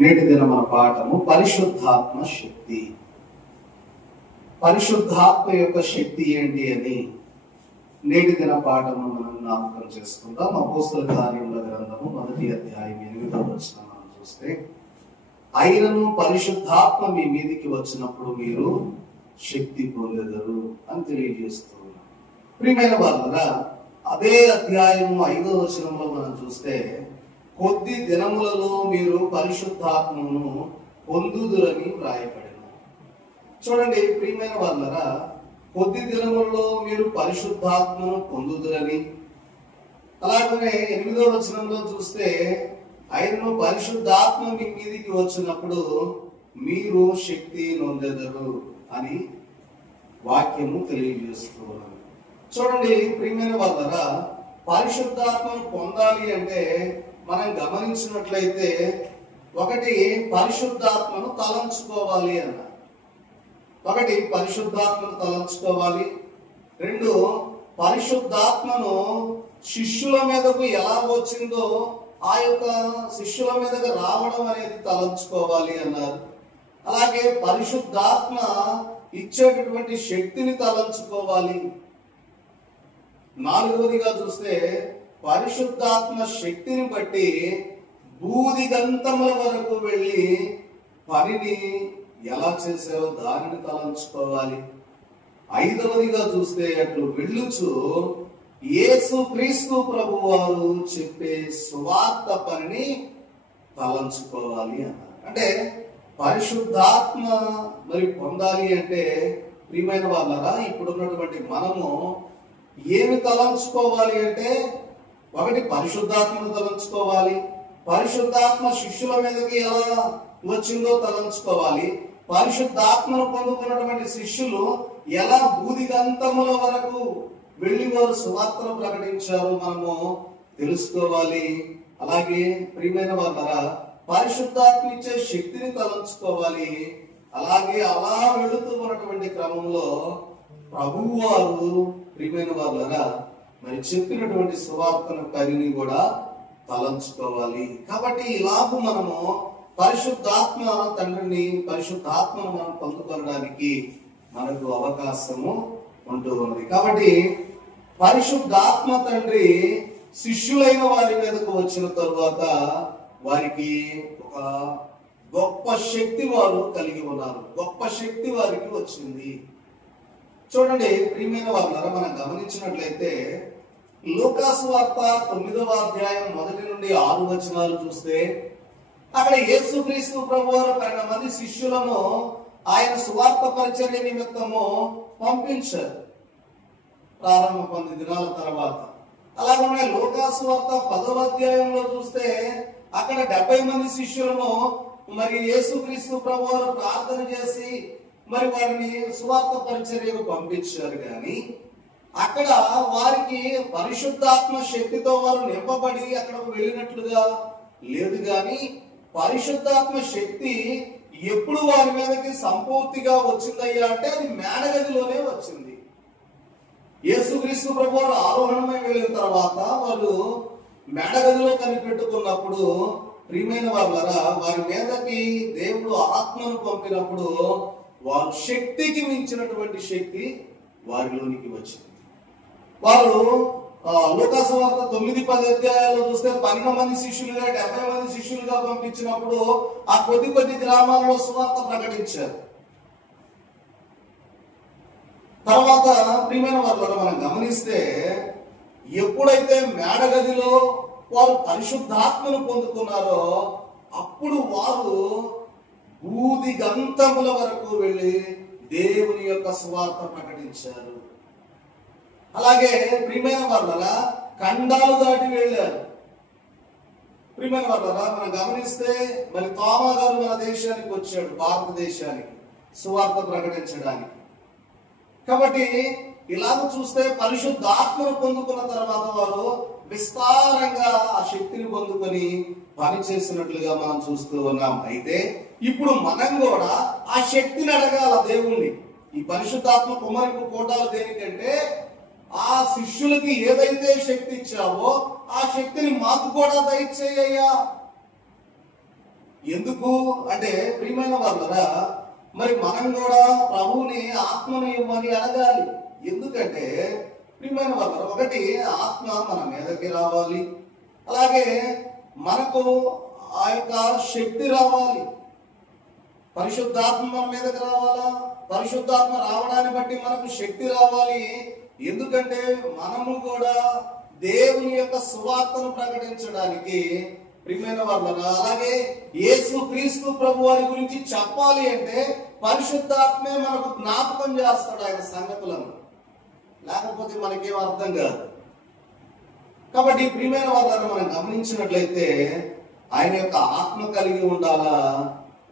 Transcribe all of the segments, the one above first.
నేటి దిన మన పాఠము పరిశుద్ధాత్మ శక్తి. పరిశుద్ధాత్మ యొక్క శక్తి ఏంటి అని నేటి దిన పాఠము మనం జ్ఞాపకం చేసుకుందాం. అపోస్తల కార్యముల గ్రంథము 1వ అధ్యాయం 8వ వచనం మనం చూస్తే, అయినను పరిశుద్ధాత్మ మీ మీదికి వచ్చినప్పుడు మీరు శక్తి పొందెదరు అని తెలియజేస్తూ ఉన్నాం. ప్రియమైన వారులారా, అదే అధ్యాయము 5వ వచనంలో మనం చూస్తే, కొద్ది దినములలో మీరు పరిశుద్ధాత్మను పొందుదురని వ్రాయబడిన. చూడండి ప్రియమైన వారులారా, కొద్ది దినములలో మీరు పరిశుద్ధాత్మను పొందుదురని. అలాగనే 8వ వచనంలో చూస్తే, ఆయనను పరిశుద్ధాత్మ మీ మీదికి వచ్చినప్పుడు మీరు శక్తి నొందెదరు అని వాక్యము తెలియజేస్తూ ఉన్నారు. చూడండి ప్రియమైన వారులారా, పరిశుద్ధాత్మను పొందాలి అంటే మనం గమనించినట్లయితే, ఒకటి పరిశుద్ధాత్మను తలంచుకోవాలి అన్నారు. ఒకటి పరిశుద్ధాత్మను తలంచుకోవాలి. రెండు, పరిశుద్ధాత్మను శిష్యుల మీదకు ఎలా వచ్చిందో ఆ యొక్క శిష్యుల మీదకు రావడం అనేది తలంచుకోవాలి అన్నారు. అలాగే పరిశుద్ధాత్మ ఇచ్చేటటువంటి శక్తిని తలంచుకోవాలి. నాలుగవదిగా చూస్తే, పరిశుద్ధాత్మ శక్తిని బట్టి భూదిగంతముల వరకు వెళ్ళి పనిని ఎలా చేసావో దానిని తలంచుకోవాలి. ఐదవదిగా చూస్తే, అట్లు వెళ్ళుచు యేసు క్రీస్తు ప్రభువారు చెప్పే సువార్త పనిని తలంచుకోవాలి అన్నారు. అంటే పరిశుద్ధాత్మ మరి పొందాలి అంటే ప్రియమైన వాళ్ళరా, ఇప్పుడున్నటువంటి మనము ఏమి తలంచుకోవాలి అంటే, ఒకటి పరిశుద్ధాత్మను తలంచుకోవాలి. పరిశుద్ధాత్మ శిష్యుల మీదకి ఎలా వచ్చిందో తలంచుకోవాలి. పరిశుద్ధాత్మను పొందుకున్నటువంటి శిష్యులు ఎలా భూదిగంతముల వరకు వెళ్ళి వారు సువార్తను ప్రకటించారో మనము తెలుసుకోవాలి. అలాగే ప్రియమైన వాళ్ళరా, పరిశుద్ధాత్మ ఇచ్చే శక్తిని తలంచుకోవాలి. అలాగే అలా వెళుతూ ఉన్నటువంటి క్రమంలో ప్రభువు వారు ప్రియమైన వాళ్ళరా మరి చెప్పినటువంటి సువార్తను పనిని కూడా తలంచుకోవాలి. కాబట్టి ఇలాగూ మనము పరిశుద్ధాత్మ తండ్రిని, పరిశుద్ధాత్మను మనం పొందుకోవడానికి మనకు అవకాశము ఉంటూ ఉన్నది. కాబట్టి పరిశుద్ధాత్మ తండ్రి శిష్యులైన వారి మీదకు వచ్చిన తరువాత వారికి ఒక గొప్ప శక్తి వారు కలిగి ఉన్నారు. గొప్ప శక్తి వారికి వచ్చింది. చూడండి ప్రియమైన వారులారా, మనం గమనించినట్లయితే లూకాసు వార్త 9వ అధ్యాయం 1 నుండి 6 వచనాలు చూస్తే, అక్కడ యేసుక్రీస్తు ప్రభువారు 12 మంది శిష్యులను ఆయన సువార్త పరిచర్య నిమిత్తము పంపించారు ప్రారంభ 10 దినాల తర్వాత. అలాగే లూకాసు వార్త 10వ అధ్యాయంలో చూస్తే, అక్కడ 70 మంది శిష్యులను మరి యేసుక్రీస్తు ప్రభువారు ప్రార్థన చేసి మరి వారిని సువార్త పరిచర్యకు పంపించారు. కానీ అక్కడ వారికి పరిశుద్ధాత్మ శక్తితో వారు నింపబడి అక్కడకు వెళ్ళినట్లుగా లేదు. కానీ పరిశుద్ధాత్మ శక్తి ఎప్పుడు వారి మీదకి సంపూర్తిగా వచ్చిందయ్యా అంటే అది మేడగదిలోనే వచ్చింది. యేసుక్రీస్తు ప్రభువారు ఆరోహణమై వెళ్ళిన తర్వాత వారు మేడగదిలో కనిపెట్టుకున్నప్పుడు ప్రియమైన వాళ్ళరా, వారి మీదకి దేవుడు ఆత్మను పంపినప్పుడు వారు శక్తికి మించినటువంటి శక్తి వారిలోనికి వచ్చింది. వారు లూకాసు వార్త 9-10 అధ్యాయాల్లో చూస్తే 12 మంది శిష్యులుగా 70 మంది శిష్యులుగా పంపించినప్పుడు ఆ కొద్ది గ్రామాల్లో సువార్త ప్రకటించారు. తర్వాత ప్రియమైన వారు మనం గమనిస్తే, ఎప్పుడైతే మేడగదిలో వారు పరిశుద్ధాత్మను పొందుకున్నారో అప్పుడు వారు భూదిగంతముల వరకు వెళ్ళి దేవుని యొక్క సువార్త ప్రకటించారు. అలాగే ప్రియమైన వాళ్ళరా, ఖండాలు దాటి వెళ్ళారు. ప్రియమైన వాళ్ళరా, మనం గమనిస్తే మరి తోమా గారు మన దేశానికి వచ్చాడు, భారతదేశానికి సువార్త ప్రకటించడానికి. కాబట్టి ఇలాగ చూస్తే పరిశుద్ధాత్మను పొందుకున్న తర్వాత వారు విస్తారంగా ఆ శక్తిని పొందుకొని పని చేసినట్లుగా మనం చూస్తూ ఉన్నాం. అయితే ఇప్పుడు మనం కూడా ఆ శక్తిని అడగాల దేవుణ్ణి. ఈ పరిశుద్ధాత్మ కుమారుకు కోటాలు దేనికంటే, ఆ శిష్యులకి ఏదైతే శక్తి ఇచ్చావో ఆ శక్తిని మాకు కూడా దయచేయ్యా. ఎందుకు అంటే ప్రియమైన వాళ్ళరా, మరి మనం కూడా ప్రభువుని ఆత్మను ఇవ్వమని అడగాలి. ఎందుకంటే ప్రియమైన వాళ్ళరా, ఒకటి ఆత్మ మన మీదకి రావాలి, అలాగే మనకు ఆ యొక్క శక్తి రావాలి. పరిశుద్ధాత్మ మన మీదకి రావాలా, పరిశుద్ధాత్మ రావడాన్ని బట్టి మనకు శక్తి రావాలి. ఎందుకంటే మనము కూడా దేవుని యొక్క సువార్తను ప్రకటించడానికి ప్రియమైన వాళ్ళరా, అలాగే యేసు క్రీస్తు ప్రభు వారి గురించి చెప్పాలి అంటే పరిశుద్ధాత్మే మనకు జ్ఞాపకం చేస్తాడు ఆయన సంగతులను, లేకపోతే మనకేం అర్థం కాదు. కాబట్టి ప్రియమైన వాళ్ళని మనం గమనించినట్లయితే ఆయన యొక్క ఆత్మ కలిగి ఉండాలా.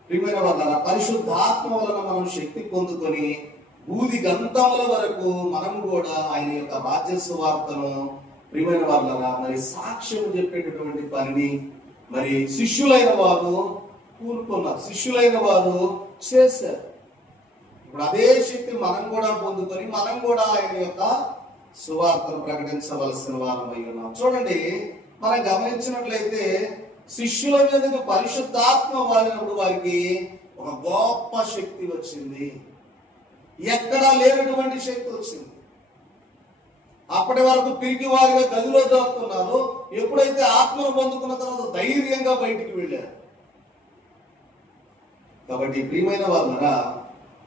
ప్రియమైన వాళ్ళ పరిశుద్ధాత్మ వలన మనం శక్తి పొందుకొని బూది గంతముల వరకు మనము కూడా ఆయన యొక్క రాజ్య సువార్తను ప్రియమైన వాళ్ళ మరి సాక్ష్యం చెప్పేటటువంటి పనిని మరి శిష్యులైన వారు కూరుకున్నారు, శిష్యులైన వారు చేశారు. ఇప్పుడు అదే శక్తి మనం కూడా పొందుకొని మనం కూడా ఆయన యొక్క సువార్తను ప్రకటించవలసిన వారమై ఉన్నాం. చూడండి, మనం గమనించినట్లయితే శిష్యుల మీదకి పరిశుద్ధాత్మ వాడినప్పుడు వారికి ఒక గొప్ప శక్తి వచ్చింది, ఎక్కడా లేనటువంటి శక్తి వచ్చింది. అప్పటి వరకు పిరికి వారిగా గదిలో దాక్కున్నారు, ఎప్పుడైతే ఆత్మను పొందుకున్న తర్వాత ధైర్యంగా బయటికి వెళ్ళారు. కాబట్టి ప్రియమైన వాళ్ళరా,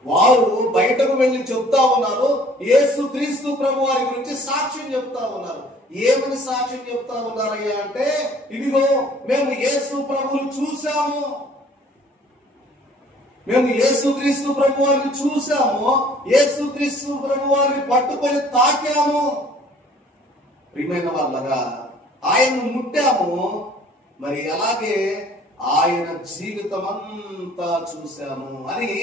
వారు బయటకు వెళ్ళి చెప్తా ఉన్నారు, యేసు క్రీస్తు ప్రభు వారి గురించి సాక్ష్యం చెప్తా ఉన్నారు. ఏమని సాక్ష్యం చెప్తా ఉన్నారయ్యా అంటే, ఇదిగో మేము యేసు ప్రభువుని చూసాము, మేము యేసు క్రీస్తు ప్రభు వారిని చూసాము, యేసు క్రీస్తు ప్రభు వారిని పట్టుకొని తాకాము, ప్రియమైన వాళ్ళగా ఆయన్ను ముట్టాము, మరి అలాగే ఆయన జీవితం అంతా చూశాము అని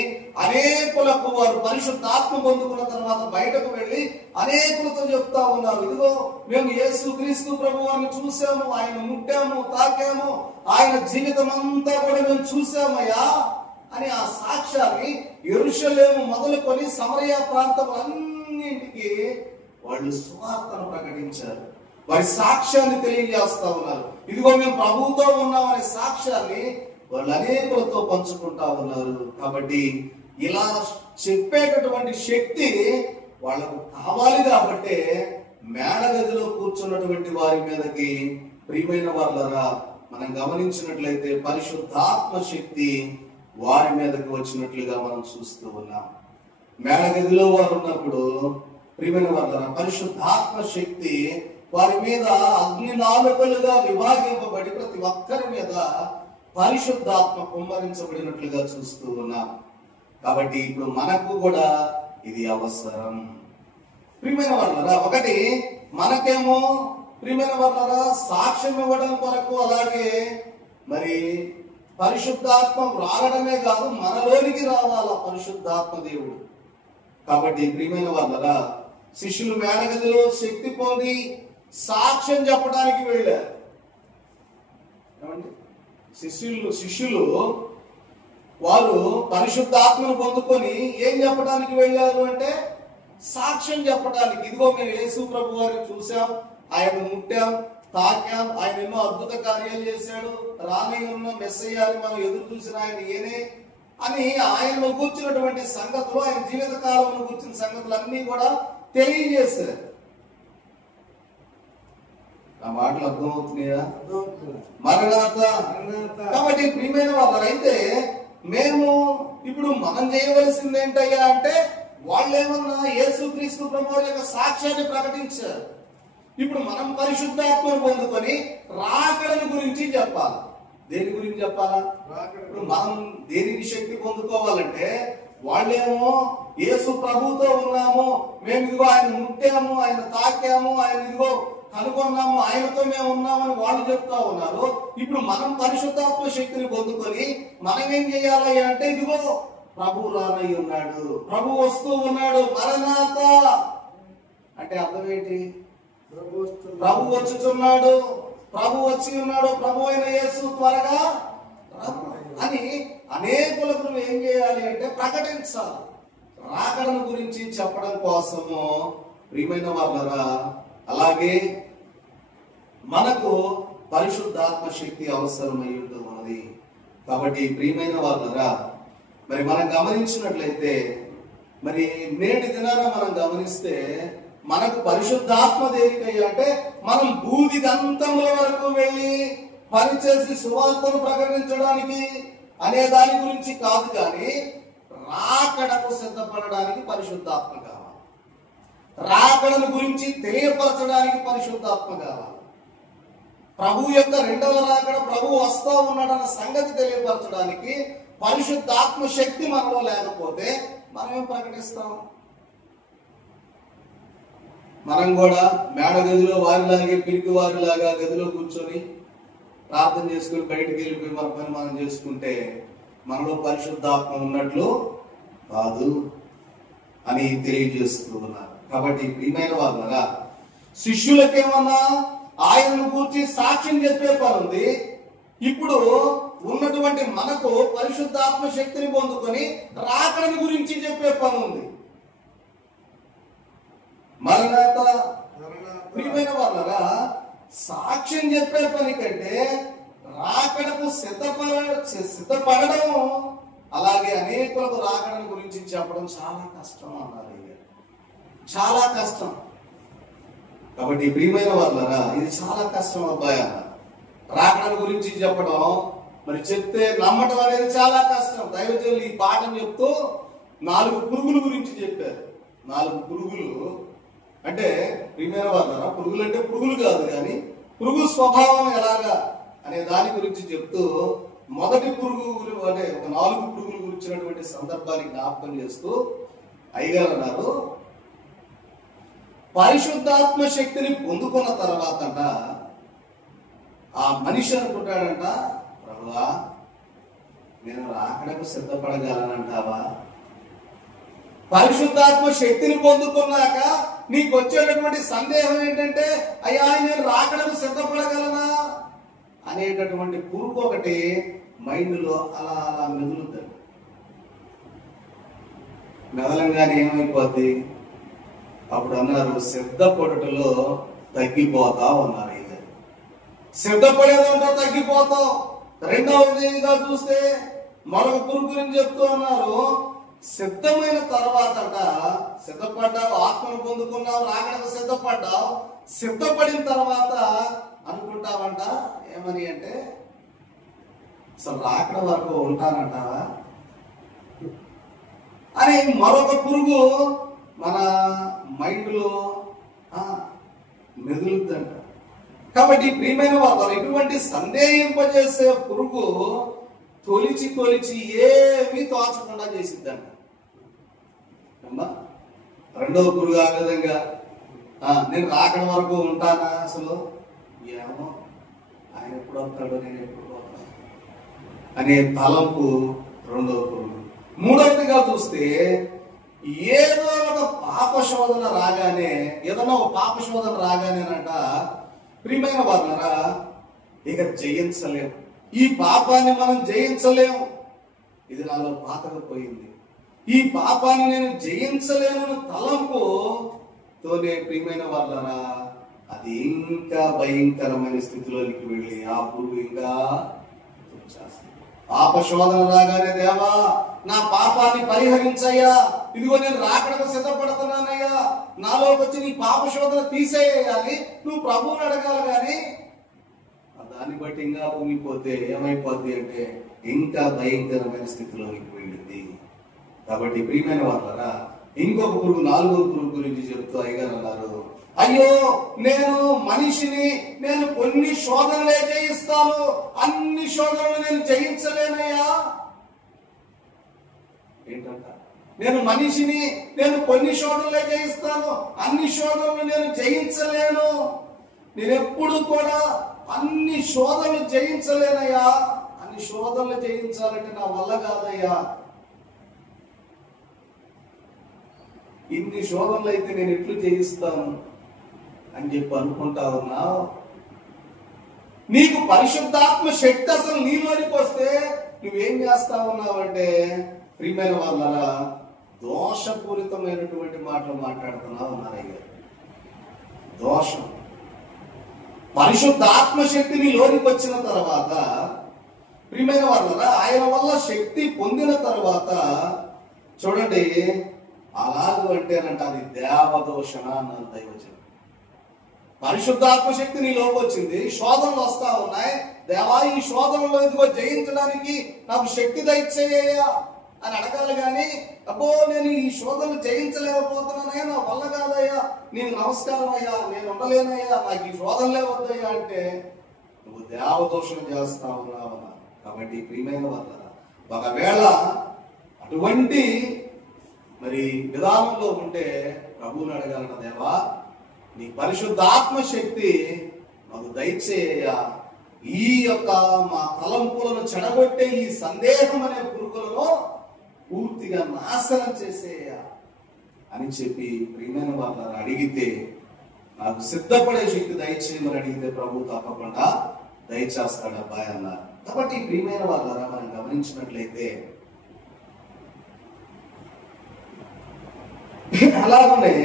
అనేకులకు వారు పరిశుద్ధాత్మ పొందుకున్న తర్వాత బయటకు వెళ్ళి అనేకులతో చెప్తా ఉన్నారు. ఇదిగో మేము యేసు క్రీస్తు ప్రభు వారిని చూసాము, ఆయన ముట్టాము, తాకాము, ఆయన జీవితం అంతా కూడా మేము చూసామయ్యా అని ఆ సాక్ష్యాన్ని యెరూషలేము మొదలుకొని సమరయ ప్రాంతములన్నింటికి వాళ్ళు సువార్తను ప్రకటించారు. వారి సాక్ష్యాన్ని తెలియజేస్తా ఉన్నారు. ఇదిగో మేము ప్రభువుతో ఉన్నామనే సాక్ష్యాన్ని వాళ్ళు అనేకులతో పంచుకుంటా ఉన్నారు. కాబట్టి ఇలా చెప్పేటటువంటి శక్తి వాళ్ళకు కావాలి. కాబట్టి మేడగదిలో కూర్చున్నటువంటి వారి మీదకి ప్రియమైన వాళ్ళరా మనం గమనించినట్లయితే పరిశుద్ధాత్మ శక్తి వారి మీదకి వచ్చినట్లుగా మనం చూస్తూ ఉన్నాం. మేడగదిలో వారు ఉన్నప్పుడు ప్రియమైన వాళ్ళరా పరిశుద్ధాత్మ శక్తి వారి మీద అగ్ని నాలుకలుగా విభాగింపబడి ప్రతి ఒక్కరి మీద పరిశుద్ధాత్మ కుమ్మరించబడినట్లుగా చూస్తూ ఉన్నాం. కాబట్టి ఇప్పుడు మనకు కూడా ఇది అవసరం. ప్రియమైన వాళ్ళరా, ఒకటి మనకేమో ప్రియమైన వాళ్ళరా సాక్ష్యం ఇవ్వడం కొరకు, అలాగే మరి పరిశుద్ధాత్మ రావడమే కాదు మనలోనికి రావాలా పరిశుద్ధాత్మ దేవుడు. కాబట్టి ప్రియమైన వాళ్ళరా శిష్యులు మేడగదిలో శక్తి పొంది సాక్ష్యం చెప్పడానికి వెళ్ళారు. శిష్యులు వారు పరిశుద్ధాత్మను పొందుకొని ఏం చెప్పడానికి వెళ్ళారు అంటే సాక్ష్యం చెప్పడానికి. ఇదిగో మేము యేసు ప్రభు వారిని చూసాం, ఆయన ముట్టాం, తాకాం, ఆయన ఎన్నో అద్భుత కార్యాలు చేశాడు, రాని ఉన్న మెస్సయ్యాన్ని మనం ఎదురు చూసిన ఆయన ఏనే అని ఆయనను కూర్చున్నటువంటి సంగతులు, ఆయన జీవిత కాలంలో కూర్చున్న సంగతులు అన్ని కూడా తెలియజేశారు. ఆ మాటలు అర్థమవుతున్నాయా? మరణాత. కాబట్టి ప్రియమైన వాళ్ళైతే మేము ఇప్పుడు మనం చేయవలసింది ఏంటయ్యా అంటే, వాళ్ళు ఏమన్నా యేసుక్రీస్తు ప్రభువు యొక్క సాక్ష్యాన్ని ప్రకటించారు. ఇప్పుడు మనం పరిశుద్ధాత్మను పొందుకొని రాకడని గురించి చెప్పాలి. దేని గురించి చెప్పాలా? ఇప్పుడు మనం దేనికి శక్తి పొందుకోవాలంటే, వాళ్ళేమో యేసు ప్రభువుతో ఉన్నాము, మేము ఇదిగో ఆయన ముట్టాము, ఆయన తాకాము, ఆయన ఇదిగో కనుగొన్నాము, ఆయనతో మేము ఉన్నామని వాళ్ళు చెప్తా ఉన్నారు. ఇప్పుడు మనం పరిశుద్ధాత్మ శక్తిని పొందుకొని మనం ఏం చేయాలి అంటే, ఇదిగో ప్రభు రానై ఉన్నాడు, ప్రభు వస్తూ ఉన్నాడు, మరణాత అంటే అర్థం ఏంటి? ప్రభు వచ్చుచున్నాడు, ప్రభు వచ్చి ఉన్నాడు, ప్రభు అయిన యేసు త్వరగా అని అనేకులకు నువ్వు ఏం చేయాలి అంటే ప్రకటించాలి. రాకడను గురించి చెప్పడం కోసము ప్రియమైన వాళ్ళరా, అలాగే మనకు పరిశుద్ధాత్మ శక్తి అవసరమై ఉన్నది. కాబట్టి ప్రియమైన వాళ్ళరా, మరి మనం గమనించినట్లయితే, మరి నేటి దినాన మనం గమనిస్తే మనకు పరిశుద్ధాత్మ దేనికయ్యా అంటే మనం భూదిగంతంలో వరకు వెళ్ళి పనిచేసి సువార్తను ప్రకటించడానికి అనే దాని గురించి కాదు, కానీ రాకడకు సిద్ధపడడానికి పరిశుద్ధాత్మ కావాలి. రాకడను గురించి తెలియపరచడానికి పరిశుద్ధాత్మ కావాలి. ప్రభు యొక్క రెండవ రాకడ, ప్రభు వస్తా ఉన్నాడన్న సంగతి తెలియపరచడానికి పరిశుద్ధాత్మ శక్తి మనలో లేకపోతే మనం ఏం ప్రకటిస్తాం? మనం కూడా మేడ గదిలో వారిలాగే పిరికి వారిలాగా గదిలో కూర్చొని ప్రార్థన చేసుకుని బయటికి వెళ్ళిపోయి మన పని మనం చేసుకుంటే మనలో పరిశుద్ధాత్మ ఉన్నట్లు కాదు అని తెలియజేస్తూ ఉన్నారు. కాబట్టి ప్రియమైన వాళ్ళరా, శిష్యులకేమన్నా ఆయనను గురించి సాక్ష్యం చెప్పే పని ఉంది. ఇప్పుడు ఉన్నటువంటి మనకు పరిశుద్ధాత్మ శక్తిని పొందుకొని రాకడని గురించి చెప్పే పని ఉంది. మరణాత ప్రియమైన వాళ్ళరా, సాక్ష్యం చెప్పే పని కంటే రాకడకు సిద్ధపడడం, అలాగే అనేకులకు రాకడని గురించి చెప్పడం చాలా కష్టం అన్నారు. చాలా కష్టం. కాబట్టి ప్రియమైన వాళ్ళరా, ఇది చాలా కష్టం అబ్బాయి అన్నారు. రాకడని గురించి చెప్పడం, మరి చెప్తే నమ్మటం అనేది చాలా కష్టం. దైవజనులు ఈ పాఠం చెప్తూ 4 పురుగుల గురించి చెప్పారు. 4 పురుగులు అంటే ప్రియమైన వాళ్ళరా, పురుగులు అంటే పురుగులు కాదు, కానీ పురుగు స్వభావం ఎలాగా అనే దాని గురించి చెప్తూ మొదటి పురుగు అంటే ఒక 4 పురుగులు గురించినటువంటి సందర్భాన్ని జ్ఞాపకం చేస్తూ అయ్యగారు అన్నారు, పరిశుద్ధాత్మ శక్తిని పొందుకున్న తర్వాత ఆ మనిషి అనుకుంటాడంట, ప్రభువా నేను రాకడకు సిద్ధపడగలనంటావా? పరిశుద్ధాత్మ శక్తిని పొందుకున్నాక నీకు వచ్చేటటువంటి సందేహం ఏంటంటే, అయ్యా నేను రాకడకు సిద్ధపడగలనా అనేటటువంటి పురుగు ఒకటి మైండ్లో అలా అలా మెదులుతుంది. మెదలంగానే ఏమైపోద్ది? అప్పుడు అన్నారు, సిద్ధపడుటలో తగ్గిపోతా ఉన్నారు. సిద్ధపడేదంటో తగ్గిపోతావు. రెండవదిగా చూస్తే మరొక పురుగు గురించి చెప్తూ ఉన్నారు, సిద్ధమైన తర్వాత సిద్ధపడ్డావు, ఆత్మను పొందుకున్నావు, రాకడకు సిద్ధపడ్డావు. సిద్ధపడిన తర్వాత అనుకుంటావంట ఏమని అంటే, అసలు రాకడ వరకు ఉంటానంటావా అని మరొక పురుగు మన మైండ్లో మెదులుద్దంట. కాబట్టి ప్రియమైన వాళ్ళు, ఇటువంటి సందేహింపజేసే పురుగు తొలిచి ఏమీ తోచకుండా చేసిద్దంట. రెండవ పురుగు ఆ విధంగా నేను రాకడ వరకు ఉంటానా, అసలు ఏమో ఆయన ఎప్పుడు వస్తాడో నేను ఎప్పుడు పోతాను అనే తలంపు రెండవ పురుగు. మూడవదిగా చూస్తే ఏదో ఒక పాప శోధన రాగానే, ఏదైనా ఒక పాప శోధన రాగానేనంట ప్రియమైన వాళ్ళరా, ఇక జయించలేము, ఈ పాపాన్ని మనం జయించలేము, ఇది నాలో పాతకపోయింది, ఈ పాపాన్ని నేను జయించలేను తలంపుతోనే ప్రియమైన వాళ్ళరా అది ఇంకా భయంకరమైన స్థితిలోనికి వెళ్ళి ఆ పురుగు ఇంకా పాప శోధన రాగానే, దేవా నా పాపాన్ని పరిహరించయ్యా, ఇదిగో నేను రాకడకు సిద్ధపడుతున్నానయ్యా, నాలోకి వచ్చి నీ పాప శోధన తీసేయాలి, నువ్వు ప్రభువుని అడగాలి. కానీ దాన్ని బట్టి ఇంకా పొంగిపోతే ఏమైపోద్ది అంటే ఇంకా భయంకరమైన స్థితిలోకి వెళ్ళింది. కాబట్టి ప్రియమైన వాళ్ళరా, ఇంకొక పురుగు, 4వ పురుగు గురించి చెప్తూ అయ్యగారు అన్నారు, అయ్యో నేను మనిషిని, నేను కొన్ని శోధనలే జయిస్తాను, అన్ని శోధనలు నేను జయించలేనయ్యా. ఏంటంట? నేను మనిషిని, నేను కొన్ని శోధనలే జయిస్తాను, అన్ని శోధనలు నేను జయించలేను, నేను ఎప్పుడు కూడా అన్ని శోధనలు జయించలేనయ్యా, అన్ని శోధనలు జయించాలంటే నా వల్ల కాదయ్యా, ఇన్ని శోధనలు అయితే నేను ఎట్లు జయిస్తాను అని చెప్పి అనుకుంటా ఉన్నావు. నీకు పరిశుద్ధాత్మ శక్తి అసలు నీలోనికి వస్తే నువ్వేం చేస్తా ఉన్నావంటే ప్రియమైన వాళ్ళ దోషపూరితమైనటువంటి మాటలు మాట్లాడుతున్నావు అన్నారయ్య. దోషం. పరిశుద్ధాత్మ శక్తి నీలోనికి వచ్చిన తర్వాత ప్రియమైన వాళ్ళరా, ఆయన వల్ల శక్తి పొందిన తర్వాత చూడండి, అలాగూ అంటేనంట అది దేవదోషణ అన్నారు దైవజనం. పరిశుద్ధాత్మ శక్తి నీలోకి వచ్చింది, శోధనలు వస్తా ఉన్నాయి, దేవా ఈ శోధనలో ఇదిగో జయించడానికి నాకు శక్తి దయచేయ్యా అని అడగాలి. కానీ అబ్బో నేను ఈ శోధనలు జయించలేకపోతున్నానయ్యా, నా వల్ల కాదయ్యా, నీకు నమస్కారం అయ్యా, నేను ఉండలేనయ్యా, నాకు ఈ శోధనలే వద్దయ్యా అంటే నువ్వు దేవదోషణ చేస్తా ఉన్నావు. కాబట్టి ప్రియమైన వాళ్ళ, ఒకవేళ అటువంటి మరి విధానంలో ఉంటే ప్రభువుని అడగాలన్న, దేవా నీ పరిశుద్ధాత్మ శక్తి మాకు దయచేయ్యా, ఈ యొక్క మా తలంపులను చెడగొట్టే ఈ సందేహం అనే పురుగులను పూర్తిగా నాశనం చేసేయ్యా అని చెప్పి ప్రియమైన వాళ్ళని అడిగితే, నాకు సిద్ధపడే శక్తి దయచేయమని అడిగితే ప్రభు తప్పకుండా దయచేస్తాడు అబ్బాయి అన్నారు. కాబట్టి ప్రియమైన వాళ్ళ మనం గమనించినట్లయితే అలాగనే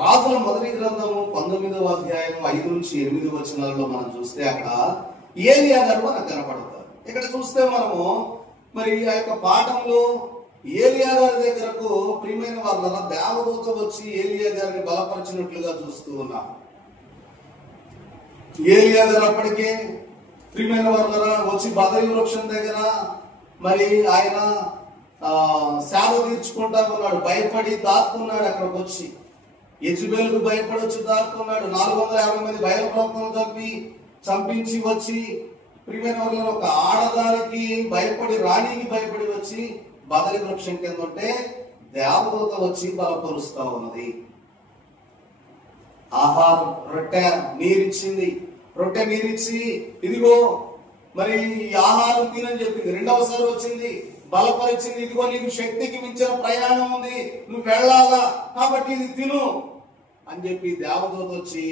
రాజుల మొదటి గ్రంథము 19వ అధ్యాయం 5 నుంచి 8 వచనాలలో మనం చూస్తే అక్కడ ఏలియా గారు మనకు కనపడతారు. ఇక్కడ చూస్తే మనము మరి ఆ యొక్క పాఠంలో ఏలియా గారి దగ్గరకు ప్రియమైన వాళ్ళ దేవదూత వచ్చి ఏలియా గారిని బలపరిచినట్లుగా చూస్తూ ఉన్నాం. ఏలియా గారు అప్పటికే ప్రియమైన వాళ్ళ వచ్చి బదరి వృక్షం దగ్గర మరి ఆయన సేవ తీర్చుకుంటా ఉన్నాడు, భయపడి దాక్కున్నాడు. అక్కడికి వచ్చి యెజబెలుకు భయపడి వచ్చి దాక్కున్నాడు. 450 మంది బయలు ప్రవక్తలను చంపించి వచ్చి ప్రియమైన వాళ్ళ ఒక ఆడదానికి భయపడి, రాణికి భయపడి వచ్చి బదరి వృక్షం కింద ఉంటే దేవదూత వచ్చి బలపరుస్తా ఉన్నది. ఆహారం రొట్టె నీరిచ్చింది, రొట్టె నీరిచ్చి ఇదిగో మరి ఈ ఆహారం తినని చెప్పింది. రెండవసారి వచ్చింది, బలపరిచింది, ఇదిగో నీకు శక్తికి మించిన ప్రయాణం ఉంది, నువ్వు వెళ్ళాలా, కాబట్టి ఇది తిను అని చెప్పి దేవదూత వచ్చి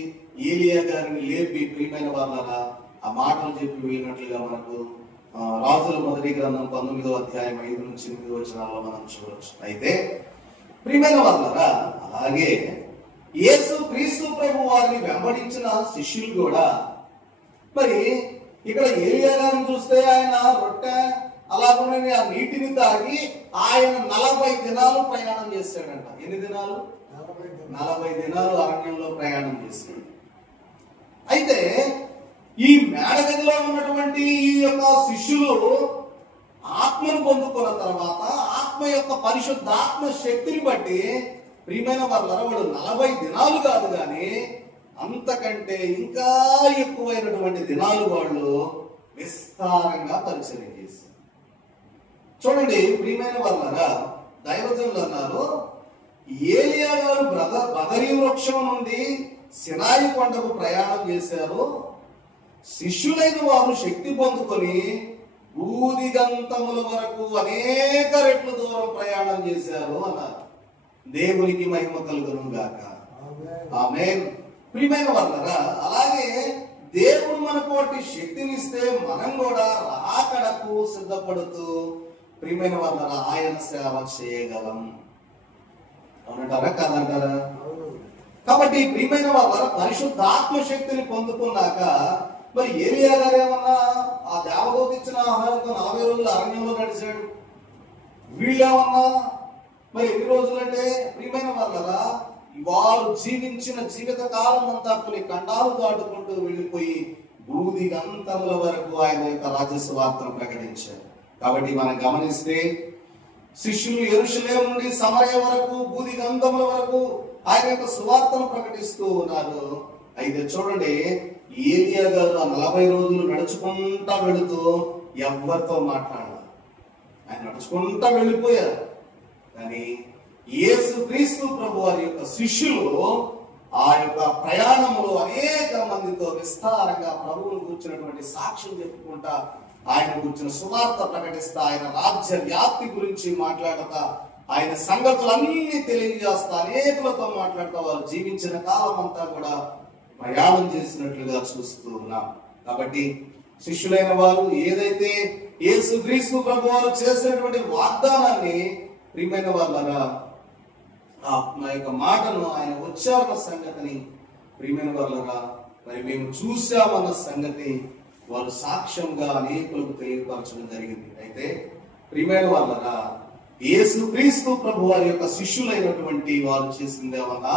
ఏలియా గారిని లేపి ప్రియమైన వాళ్ళ ఆ మాటలు చెప్పి వెళ్ళినట్లుగా మనకు రాజుల మొదటి గ్రంథం 19వ అధ్యాయం 5 నుంచి 8 వచనాల్లో మనం చూడవచ్చు. అయితే ప్రియమైన వాళ్ళరా, అలాగే యేసు క్రీస్తు ప్రభు వారిని వెంబడించిన శిష్యులు కూడా మరి ఇక్కడ ఏలియా గారిని చూస్తే ఆయన రొట్టె అలాగే ఆ నీటిని తాగి ఆయన 40 దినాలు ప్రయాణం చేశాడంట. ఎన్ని దినాలు? 40 దినాలు అరణ్యంలో ప్రయాణం చేశాడు. అయితే ఈ మేడగదిలో ఉన్నటువంటి ఈ యొక్క శిష్యులు ఆత్మను పొందుకున్న తర్వాత ఆత్మ యొక్క పరిశుద్ధాత్మ శక్తిని బట్టి ప్రియమైన వాళ్ళ వాడు 40 దినాలు కాదు కానీ అంతకంటే ఇంకా ఎక్కువైనటువంటి దినాలు వాళ్ళు విస్తారంగా పరిచయం చేశారు. చూడండి ప్రియమైన వాళ్ళరా, దైవజనులు అన్నారు, ఏలియా గారు బదరీ వృక్షం నుండి సినాయి కొండకు ప్రయాణం చేశారు, శిష్యులైన వారు శక్తి పొందుకొని భూదిగంతముల వరకు అనేక రెట్లు దూరం ప్రయాణం చేశారు అన్నారు. దేవునికి మహిమ కలుగును గాక. ఆమేన్. ప్రియమైన వాళ్ళరా, అలాగే దేవుడు మనకు శక్తినిస్తే మనం కూడా రాకడకు సిద్ధపడుతూ ప్రియమైన వాళ్ళరా ఆయన సేవ చేయగలం. అవునంటారా కాదంటారా? కాబట్టి ప్రియమైన వాళ్ళ పరిశుద్ధాత్మ శక్తిని పొందుకున్నాక మరి ఏలియా గారు ఏమన్నా ఆ దేవదూత ఇచ్చిన ఆహారంతో 40 రోజులు అరణ్యంలో నడిచాడు. వీళ్ళేమన్నా మరి ఎన్ని రోజులంటే ప్రియమైన వాళ్ళరా వారు జీవించిన జీవిత కాలం అంతా కొన్ని ఖండాలు దాటుకుంటూ వెళ్ళిపోయి భూదిగంతముల వరకు ఆయన యొక్క రాజ్య సువార్తను ప్రకటించారు. కాబట్టి మనం గమనిస్తే శిష్యులు యెరూషలేము నుండి సమరయ వరకు భూదిగంతముల వరకు ఆయన యొక్క సువార్తను ప్రకటిస్తూ ఉన్నారు. అయితే చూడండి, ఏలియా గారు ఆ 40 రోజులు నడుచుకుంటా వెళుతూ ఎవరితో మాట్లాడారు, ఆయన నడుచుకుంటా వెళ్ళిపోయారు. కానీ యేసు క్రీస్తు ప్రభు వారి యొక్క శిష్యులు ఆ యొక్క ప్రయాణంలో అనేక మందితో విస్తారంగా ప్రభువును కూర్చున్నటువంటి సాక్ష్యం చెప్పుకుంటా, ఆయన కూర్చున్న సువార్త ప్రకటిస్తా, ఆయన రాజ్య వ్యాప్తి గురించి మాట్లాడతా, ఆయన సంగతులన్నీ తెలియజేస్తా, అనేకులతో మాట్లాడుతూ వారు జీవించిన కాలం అంతా కూడా ప్రయాణం చేసినట్లుగా చూస్తూ ఉన్నాం. కాబట్టి శిష్యులైన వారు ఏదైతే యేసు క్రీస్తు ప్రభు వారు చేసినటువంటి వాగ్దానాన్ని ప్రియమైన వాళ్ళరా ఆ యొక్క మాటను ఆయన వచ్చారన్న సంగతిని ప్రియమైన వాళ్ళరా మరి మేము చూసామన్న సంగతి వారు సాక్ష్యంగా అనేకులకు తెలియపరచడం జరిగింది. అయితే ప్రియమైన వాళ్ళరా, యేసుక్రీస్తు ప్రభు వారి యొక్క శిష్యులైనటువంటి వారు చేసింది ఏమన్నా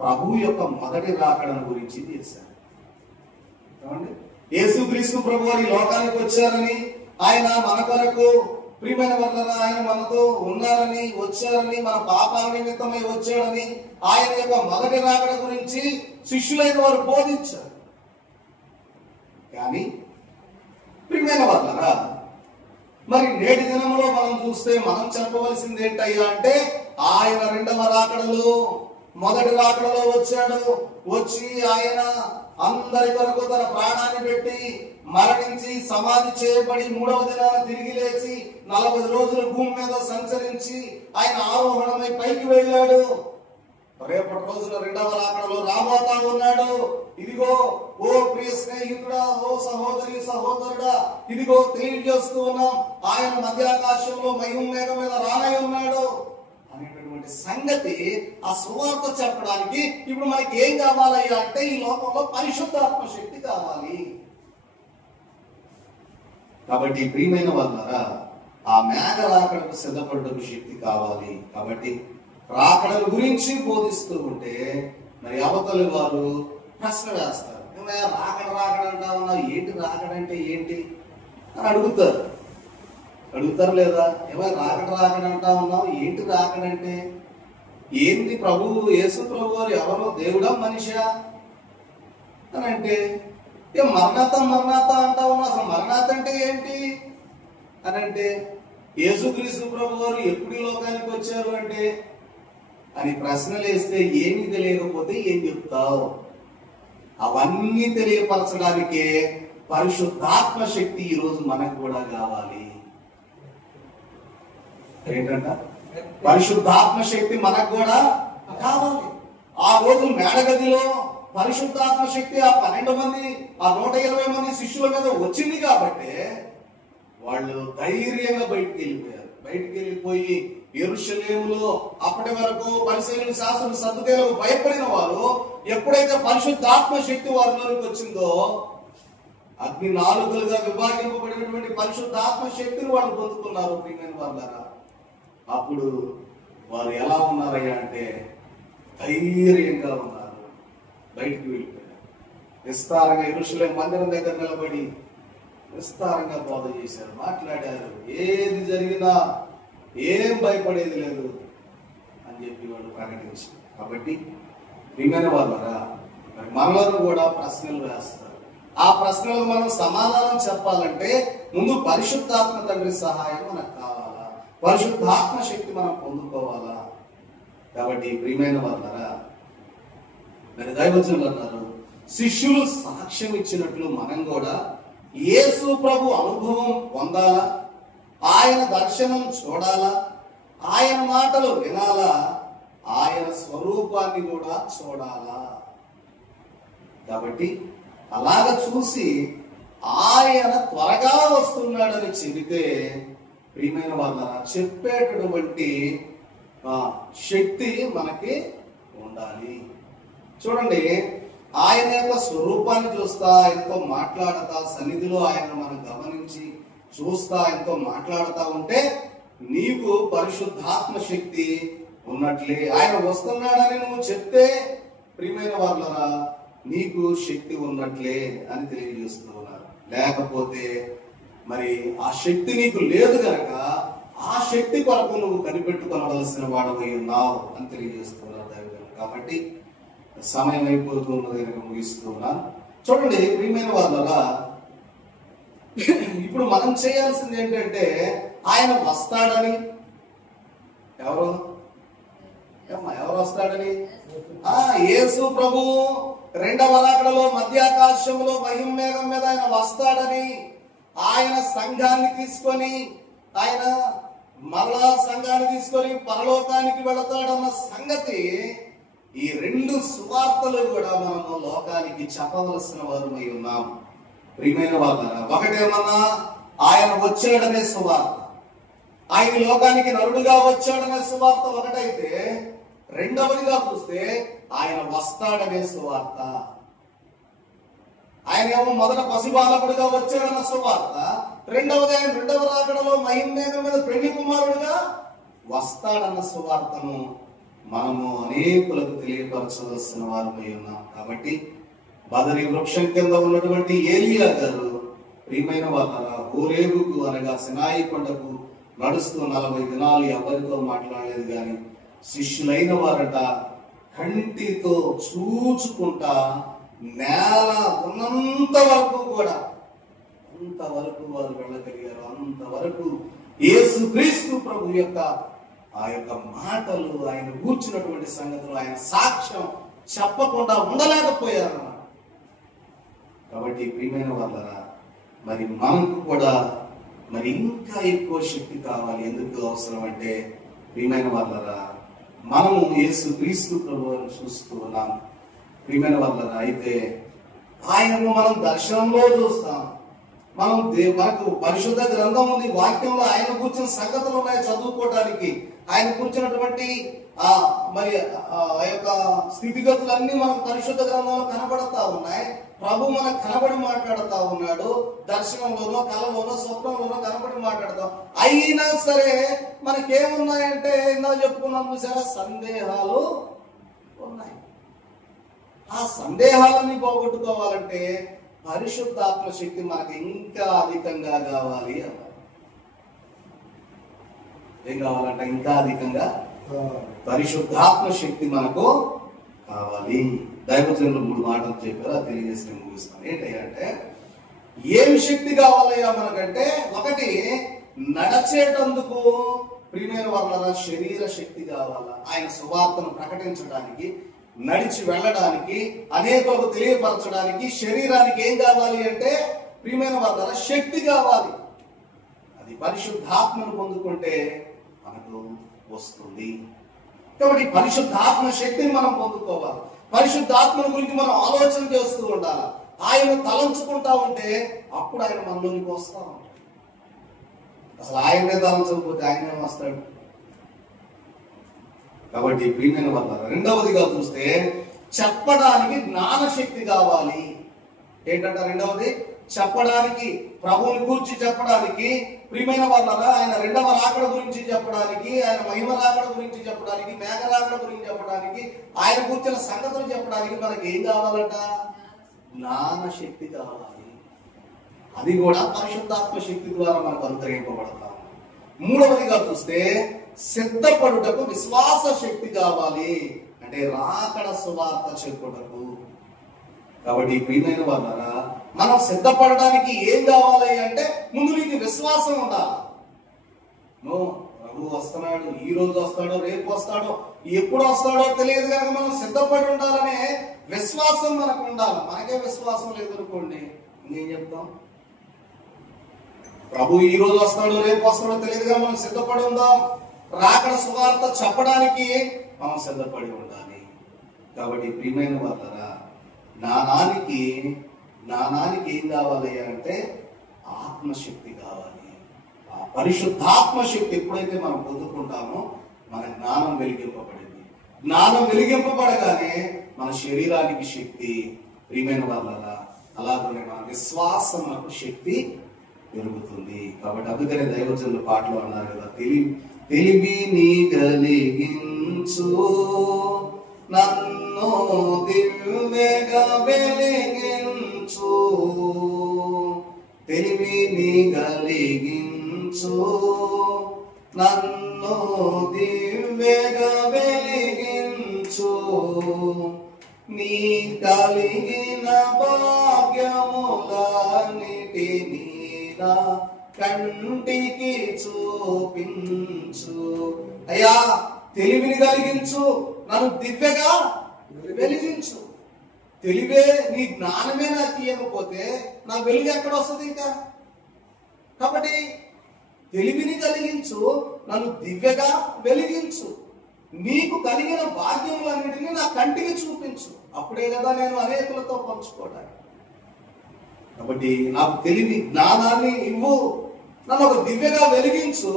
ప్రభు యొక్క మొదటి రాకడను గురించి చేశారు. యేసుక్రీస్తు ప్రభు వారి లోకానికి వచ్చారని, ఆయన మన కొరకు, ప్రియమైన వాళ్ళరా, ఆయన మనతో ఉన్నారని, వచ్చారని, మన పాపాల నిమిత్తమై వచ్చాడని ఆయన యొక్క మొదటి రాకడ గురించి శిష్యులైన వారు బోధించారు. కానీ ప్రియమైన వాళ్ళరా, మరి నేటి దినంలో మనం చూస్తే మనం చెప్పవలసింది ఏంటయ్యా అంటే, ఆయన రెండవ రాకడలో మొదటి రాకడలో వచ్చాడు. వచ్చి ఆయన అందరి కొరకు తన ప్రాణాన్ని పెట్టి మరణించి సమాధి చేయబడి మూడవ దినాన తిరిగి లేచి 40 రోజులు భూమి మీద సంచరించి ఆయన ఆరోహణమై పైకి వెళ్ళాడు. రేపటి రోజున రెండవ రాకడలో రాబోతా ఉన్నాడు. ఇదిగో ఓ ప్రియ స్నేహితుడా, ఓ సహోదరి సహోదరుడా, ఇదిగో తెలియజేస్తూ ఉన్నాం, ఆయన మధ్యాకాశంలో మహిమ మేఘం మీద రానై ఉన్నాడు అనేటటువంటి సంగతి ఆ సువార్త చెప్పడానికి ఇప్పుడు మనకి ఏం కావాలయ్యా అంటే, ఈ లోకంలో పరిశుద్ధాత్మ శక్తి కావాలి. కాబట్టి ప్రియమైన వాళ్ళారా, ఆ మేఘ రాకడకు సిద్ధపడడం శక్తి కావాలి. కాబట్టి రాకడల గురించి బోధిస్తూ ఉంటే మరి అవతలి వారు ప్రశ్న వేస్తారు. ఏమయ్యా రాకడ రాకడ అంటా ఉన్నావు, ఏంటి రాకడంటే ఏంటి అని అడుగుతారు లేదా? ఏమైనా రాకడ రాకడ అంటా ఉన్నావు, ఏంటి రాకడంటే ఏంటి? ప్రభువు యేసు ప్రభు వారు ఎవరో, దేవుడా మనిషా అని అంటే, మరణాత మరణాత అంటా ఉన్నావు, అసలు మరణాత అంటే ఏంటి అని అంటే, యేసుక్రీస్తు ప్రభు వారు ఎప్పుడు ఈ లోకానికి వచ్చారు అంటే అని ప్రశ్నలు వేస్తే ఏమీ తెలియకపోతే ఏం చెప్తావు? అవన్నీ తెలియపరచడానికే పరిశుద్ధాత్మ శక్తి ఈరోజు మనకు కూడా కావాలి. ఏంటంట? పరిశుద్ధాత్మ శక్తి మనకు కూడా కావాలి. ఆ రోజు మేడగదిలో పరిశుద్ధాత్మ శక్తి ఆ 12 మంది, ఆ 120 మంది శిష్యుల మీద వచ్చింది కాబట్టి వాళ్ళు ధైర్యంగా బయటికి వెళ్ళిపోయి యెరూషలేములో అప్పటి వరకు పరిసయ్యులు, శాస్త్రులు, సద్దుకయ్యులకు భయపడిన వారు ఎప్పుడైతే పరిశుద్ధాత్మ శక్తి వారిలోకి వచ్చిందో, అగ్ని నాలుకలుగా విభాగింపబడినటువంటి పరిశుద్ధాత్మ శక్తిని వాళ్ళు పొందుకున్నారు. ప్రియమైన వాళ్ళారా, అప్పుడు వారు ఎలా ఉన్నారయ్యా అంటే ధైర్యంగా ఉన్నారు. బయటికి వెళ్ళిపోయారు. విస్తారంగా యెరూషలేము మందిరం దగ్గర నిలబడి విస్తారంగా బోధ చేశారు, మాట్లాడారు. ఏది జరిగినా ఏం భయపడేది లేదు అని చెప్పి వాళ్ళు ప్రకటించారు. కాబట్టి ప్రియమైన వాళ్ళారా, మనలను కూడా ప్రశ్నలు వేస్తారు. ఆ ప్రశ్నలకు మనం సమాధానం చెప్పాలంటే ముందు పరిశుద్ధాత్మ తండ్రి సహాయం మనకు కావాలా, పరిశుద్ధాత్మ శక్తి మనం పొందుకోవాలా. కాబట్టి ప్రియమైన వాళ్ళారా, మరి దైవజనులు అన్నారు, శిష్యులు సాక్ష్యం ఇచ్చినట్లు మనం కూడా యేసు ప్రభు అనుభవం పొందాలా, ఆయన దర్శనం చూడాలా, ఆయన మాటలు వినాలా, ఆయన స్వరూపాన్ని కూడా చూడాలా. కాబట్టి అలాగ చూసి ఆయన త్వరగా వస్తున్నాడని చెబితే ప్రియమైన వాళ్ళ చెప్పేటటువంటి శక్తి మనకి ఉండాలి. చూడండి, ఆయన యొక్క స్వరూపాన్ని చూస్తా, ఆయనతో మాట్లాడతా, సన్నిధిలో ఆయన మనం గమనించి చూస్తా, ఆయనతో మాట్లాడుతా ఉంటే నీకు పరిశుద్ధాత్మ శక్తి ఉన్నట్లే. ఆయన వస్తున్నాడని నువ్వు చెప్తే ప్రియమైన వాళ్ళరా నీకు శక్తి ఉన్నట్లే అని తెలియజేస్తూ ఉన్నారు. లేకపోతే మరి ఆ శక్తి నీకు లేదు కనుక ఆ శక్తి కొరకు నువ్వు కనిపెట్టుకోవలసిన వాడవై ఉన్నావు అని తెలియజేస్తున్నారు దైవజనులు. కాబట్టి సమయం అయిపోతున్నది కనుక ముగిస్తున్నాను. చూడండి ప్రియమైన వాళ్ళరా, ఇప్పుడు మనం చేయాల్సింది ఏంటంటే ఆయన వస్తాడని, ఎవరు వస్తాడని? యేసు ప్రభు రెండవ రాకడలో మధ్యాకాశంలో మహిమ మేఘం మీద ఆయన వస్తాడని, ఆయన సంఘాన్ని తీసుకొని, ఆయన మరలా సంఘాన్ని తీసుకొని పరలోకానికి వెళతాడన్న సంగతి ఈ 2 సువార్తలు కూడా మనము లోకానికి చెప్పవలసిన వారమై ఉన్నాం. ప్రియమైన వాళ్ళారా, ఒకటేమన్నా ఆయన వచ్చాడనే సువార్త, ఆయన లోకానికి నరుడుగా వచ్చాడనే సువార్త ఒకటైతే, రెండవదిగా చూస్తే ఆయన వస్తాడనే సువార్త. ఆయన ఆయన ఏమో మొదట పసిబాలకుడిగా వచ్చాడన్న సువార్త, రెండవది ఆయన రెండవ రాకడలో మహిమేఘం మీద పెళ్లి కుమారుడిగా వస్తాడన్న సువార్తను మనము అనేకులకు తెలియపరచవలసిన వారమై ఉన్నాం. కాబట్టి బదరి వృక్షం కింద ఉన్నటువంటి ఏలియా గారు ప్రియమైన వాళ్ళ హోరేబుకు అనగా సినాయి కొండకు నడుస్తూ 40 దినాలు ఎవరితో మాట్లాడలేదు. కానీ శిష్యులైన వారట కంటితో చూచుకుంటా నేల ఉన్నంత వరకు కూడా అంతవరకు వారు వెళ్ళగలిగారు. అంతవరకు యేసుక్రీస్తు ప్రభు యొక్క ఆ యొక్క మాటలు, ఆయన కూర్చున్నటువంటి సంగతులు, ఆయన సాక్ష్యం చెప్పకుండా ఉండలేకపోయారు. కాబట్టి ప్రియమైన వాళ్ళరా, మరి మనకు కూడా మరి ఇంకా ఎక్కువ శక్తి కావాలి. ఎందుకు అవసరం అంటే ప్రియమైన వాళ్ళరా, మనము యేసుక్రీస్తు ప్రభువును చూస్తూ ఉన్నాం. ప్రియమైన వాళ్ళరా, అయితే ఆయనను మనం దర్శనంలో చూస్తాం. మనం మనకు పరిశుద్ధ గ్రంథం ఉంది, వాక్యంలో ఆయన కూర్చున్న సంగతులు ఉన్నాయి చదువుకోవడానికి. ఆయన కూర్చున్నటువంటి మరి ఆ యొక్క స్థితిగతులన్నీ మనకు పరిశుద్ధ గ్రంథంలో కనబడతా ఉన్నాయి. ప్రభు మనకు కనబడి మాట్లాడుతూ ఉన్నాడు. దర్శనంలోనో, కళలోనో, స్వప్నంలోనో కనబడి మాట్లాడతాం. అయినా సరే మనకేమున్నాయంటే ఇందాక చెప్పుకున్నాం చూసారా, సందేహాలు ఉన్నాయి. ఆ సందేహాలన్నీ పోగొట్టుకోవాలంటే పరిశుద్ధాత్మ శక్తి మనకు ఇంకా అధికంగా కావాలి అన్నారు. ఏం కావాలంట? ఇంకా అధికంగా పరిశుద్ధాత్మ శక్తి మనకు కావాలి. దైవజనులు 3 మాటలు చెప్పారు, అది తెలియజేసి నేను ముగిస్తాను. ఏంటంటే ఏం శక్తి కావాలయ్యా మనకంటే, ఒకటి నడిచేటందుకు ప్రియమైన వాళ్ళ శరీర శక్తి కావాలా. ఆయన సువార్తను ప్రకటించడానికి, నడిచి వెళ్ళడానికి, అనేకులకు తెలియపరచడానికి శరీరానికి ఏం కావాలి అంటే ప్రియమైన వాళ్ళ శక్తి కావాలి. అది పరిశుద్ధాత్మను పొందుకుంటే మనకు వస్తుంది. కాబట్టి పరిశుద్ధాత్మ శక్తిని మనం పొందుకోవాలి. పరిశుద్ధాత్మను గురించి మనం ఆలోచన చేస్తూ ఉండాలి. ఆయన తలంచుకుంటా ఉంటే అప్పుడు ఆయన మనలోనికి వస్తా ఉంటాడు. అసలు ఆయనే తలంచకపోతే ఆయనే వస్తాడు. కాబట్టి ప్రియమైన వాళ్ళ రెండవదిగా చూస్తే చెప్పడానికి జ్ఞానశక్తి కావాలి. ఏంటంట రెండవది? చెప్పడానికి, ప్రభువుని గురించి చెప్పడానికి, ప్రియమైన వాళ్ళ ఆయన రెండవ రాకడ గురించి చెప్పడానికి, ఆయన మహిమ రాకడ గురించి చెప్పడానికి, మేఘ రాకడ గురించి చెప్పడానికి, ఆయన కూర్చున్న సంగతులు చెప్పడానికి మనకి ఏం కావాలట? జ్ఞానశక్తి కావాలి. అది కూడా పరిశుద్ధాత్మ శక్తి ద్వారా మనకు అనుగ్రహింపబడతాం. మూడవదిగా చూస్తే సిద్ధపడుటకు విశ్వాస శక్తి కావాలి. అంటే రాకడ సువార్త చెప్పుటకు. కాబట్టి ప్రియమైన వాళ్ళ మనం సిద్ధపడడానికి ఏం కావాలి అంటే ముందు నీకు విశ్వాసం ఉండాలి. ప్రభు వస్తున్నాడు, ఈ రోజు వస్తాడో, రేపు వస్తాడో, ఎప్పుడు వస్తాడో తెలియదు కనుక మనం సిద్ధపడి ఉండాలనే విశ్వాసం మనకు ఉండాలి. మనకే విశ్వాసం లేదనుకోండి, ఇంకేం చెప్తాం? ప్రభు ఈ రోజు వస్తాడో, రేపు వస్తాడో తెలియదు కనుక మనం సిద్ధపడి ఉందాం. రాకడ సువార్త చెప్పడానికి మనం సిద్ధపడి ఉండాలి. కాబట్టి ప్రియమైన వాళ్ళరా, జ్ఞానానికి ఏం కావాలి అంటే ఆత్మశక్తి కావాలి. ఆ పరిశుద్ధాత్మ శక్తి ఎప్పుడైతే మనం పొందుకుంటామో మన జ్ఞానం వెలిగింపబడింది. జ్ఞానం వెలిగింపబడగానే మన శరీరానికి శక్తి, ప్రియమైన వాళ్ళరా అలాగనే మన విశ్వాసములకు శక్తి పెరుగుతుంది. కాబట్టి అందుకనే దైవజనులు పాటలు అన్నారు కదా, తెలివిని కలిగించు నన్ను దివ్యగా వెలిగించు, తెలివిని కలిగించు నన్ను దివ్యగా వెలిగించు, నీ కలిగిన భాగ్యములన్నిటినీ నా కంటికి చూపించు. అయ్యా తెలివిని కలిగించు, నన్ను దివ్యగా వెలిగించు. తెలివే, నీ జ్ఞానమే నాకు ఇవ్వకపోతే నా వెలుగు ఎక్కడ వస్తుంది ఇంకా? కాబట్టి తెలివిని కలిగించు, నన్ను దివ్యగా వెలిగించు, నీకు కలిగిన భాగ్యములన్నిటినీ నా కంటికి చూపించు. అప్పుడే కదా నేను అనేకులతో పంచుకోవడానికి. కాబట్టి నాకు తెలివి, జ్ఞానాన్ని ఇవ్వు, నన్ను ఒక దివ్యగా వెలిగించు,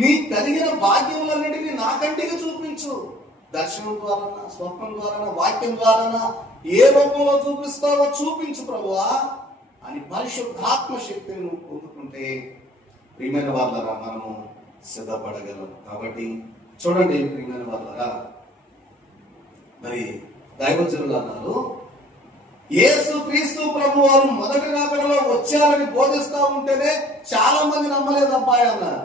నీ కలిగిన భాగ్యములన్నిటినీ నా కంటికి చూపించు. దర్శనం ద్వారా, స్వప్నం ద్వారా, వాక్యం ద్వారా ఏ రూపంలో చూపిస్తావో చూపించు ప్రభువా అని పరిశుద్ధాత్మ శక్తిని నువ్వు పొందుకుంటే ప్రియమైన వాళ్ళరా మనము సిద్ధపడగలం. కాబట్టి చూడండి ప్రియమైన వాళ్ళరా, మరి దైవజనులు అన్నారు, యేసు క్రీస్తు ప్రభు వారు మొదటి రాకడలో వచ్చారని బోధిస్తా ఉంటేనే చాలా మంది నమ్మలేదు అబ్బాయి అన్నారు.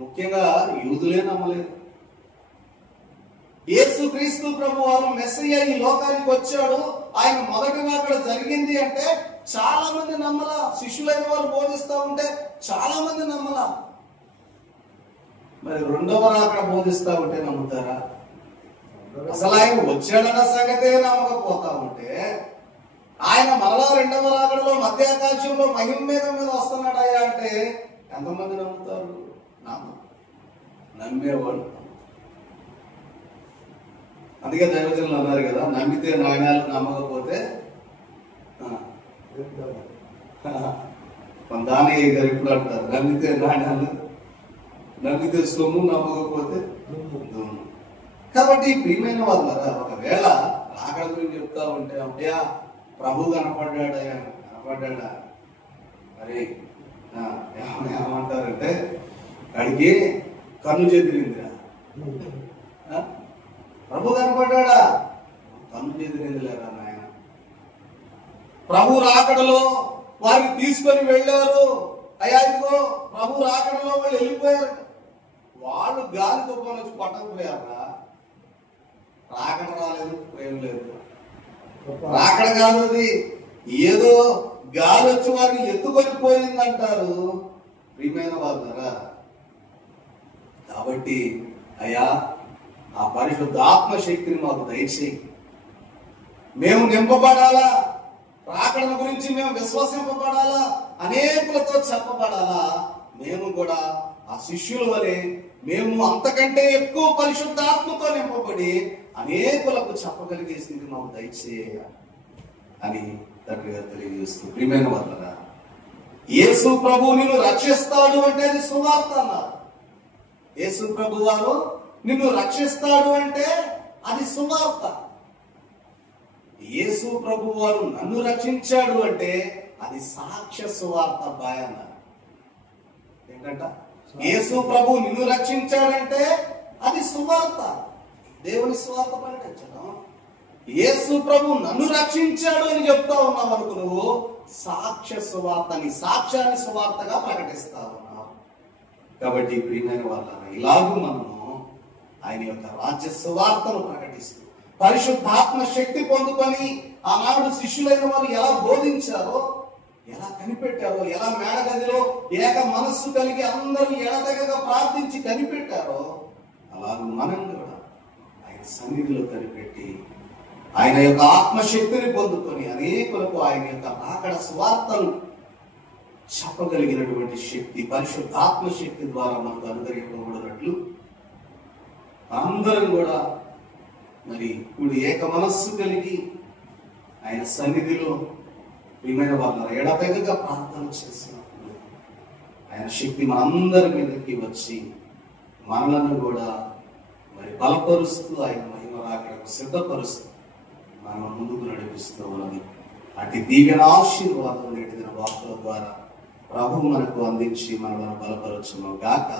ముఖ్యంగా యూదులే నమ్మలేదు. యేసు క్రీస్తు ప్రభు వారు మెస్సయ్య ఈ లోకానికి వచ్చాడు, ఆయన మొదటి రాకడ జరిగింది అంటే చాలా మంది నమ్మలా. శిష్యులైన వారు బోధిస్తా ఉంటే చాలా మంది నమ్మలా. మరి రెండవ రాకడ బోధిస్తా ఉంటే నమ్ముతారా? అసలు ఆయన వచ్చాడన్న సంగతే నమ్మకపోతా ఉంటే ఆయన మరలా రెండవ రాకడలో మధ్యాకాశంలో మహిమ మేఘం మీద వస్తున్నాడయ్యా అంటే ఎంతమంది నమ్ముతారు? నమ్మేవాడు. అందుకే దైవజనులు అన్నారు కదా, నమ్మితే నాణ్యాలు, నమ్మకపోతే దానయ్య గారు ఇప్పుడు అంటారు, నమ్మితే నాణ్యాలు, నమ్మితే సొమ్ము, నమ్మకపోతే దుమ్ము. కాబట్టి ప్రియమైన వాళ్ళరా, ఒకవేళ రాకడ గురించి చెప్తా ఉంటే అమ్మయ్యా ప్రభు కనపడ్డా మరి ఏమంటారంటే అడిగి కన్ను చెదిరిందిరా. ప్రభు కనపడ్డా? కన్ను చెదిరిందిలేరా నాయన. ప్రభు రాకడలో వారిని తీసుకొని వెళ్ళారు. అయ్యా ఇదిగో ప్రభు రాకడలో వాళ్ళు వెళ్ళిపోయారు. వాళ్ళు గాలి తుఫాను వచ్చి పట్టకపోయారా? రాకడ రాలేదు, ఏం లేదు. రాకడ కాదు అది, ఏదో గాలి వచ్చి వారిని ఎత్తుకొని పోయిందంటారు ప్రియమైన వాళ్ళరా. కాబట్టి అయ్యా ఆ పరిశుద్ధ ఆత్మశక్తిని మాకు దయచేయి. మేము నింపబడాలా, రాకడ గురించి మేము విశ్వసింపబడాలా, అనేకులతో చెప్పబడాలా. మేము కూడా ఆ శిష్యుల వలె మేము అంతకంటే ఎక్కువ పరిశుద్ధాత్మతో నింపబడి అనేకులకు చెప్పగలిగే స్థితి మాకు దయచేయ అని తండ్రి గారు తెలియజేస్తూ, ప్రియమైన వాళ్ళరా, యేసు ప్రభు నిన్ను రక్షిస్తాడు అంటే అది సువార్త అన్నారు. యేసు ప్రభు వారు నిన్ను రక్షిస్తాడు అంటే అది సువార్త. యేసు ప్రభు వారు నన్ను రక్షించాడు అంటే అది సాక్ష్య సువార్త అబ్బాయి అన్నారు. ఏంటంట? యేసు ప్రభు నిన్ను రక్షించాడంటే అది సువార్త, దేవుని సువార్త ప్రకటించడం. యేసు ప్రభు నన్ను రక్షించాడు అని చెప్తా ఉన్నావు అనుకు, నువ్వు సాక్ష్య సువార్తని, సాక్ష్యాన్ని సువార్తగా ప్రకటిస్తా ఉన్నావు. కాబట్టి ప్రియమైన వాళ్ళని ఇలాగూ మనము ఆయన యొక్క రాజ్య సువార్తను ప్రకటిస్తూ పరిశుద్ధాత్మ శక్తి పొందుకొని ఆనాడు శిష్యులైన వారు ఎలా బోధించారో, ఎలా కనిపెట్టారో, ఎలా మేడగదిలో ఏక మనస్సు కలిగి అందరూ ఎడతెగగా ప్రార్థించి కనిపెట్టారో, అలాగే మనం కూడా ఆయన సన్నిధిలో కనిపెట్టి ఆయన యొక్క ఆత్మశక్తిని పొందుకొని అనేకులకు ఆయన యొక్క రాకడ సువార్తను చెప్పగలిగినటువంటి శక్తి పరిశుద్ధాత్మ శక్తి ద్వారా మనకు అనుగ్రహింపబడినట్లు అందరం కూడా మరి ఇప్పుడు ఏక మనస్సు కలిగి ఆయన సన్నిధిలో ప్రియమైన వాళ్ళ ఎడతెగగా ప్రార్థన చేసినప్పుడు ఆయన శక్తి మనందరి మీదకి వచ్చి మనలను కూడా మరి బలపరుస్తూ ఆయన మహిమ రాకడకు సిద్ధపరుస్తూ మనం ముందుకు నడిపిస్తూ ఉన్నది. అటు దీవెన ఆశీర్వాదం నేటి దిన వాక్కుల ద్వారా ప్రభు మనకు అందించి మనలను బలపరచును గాక.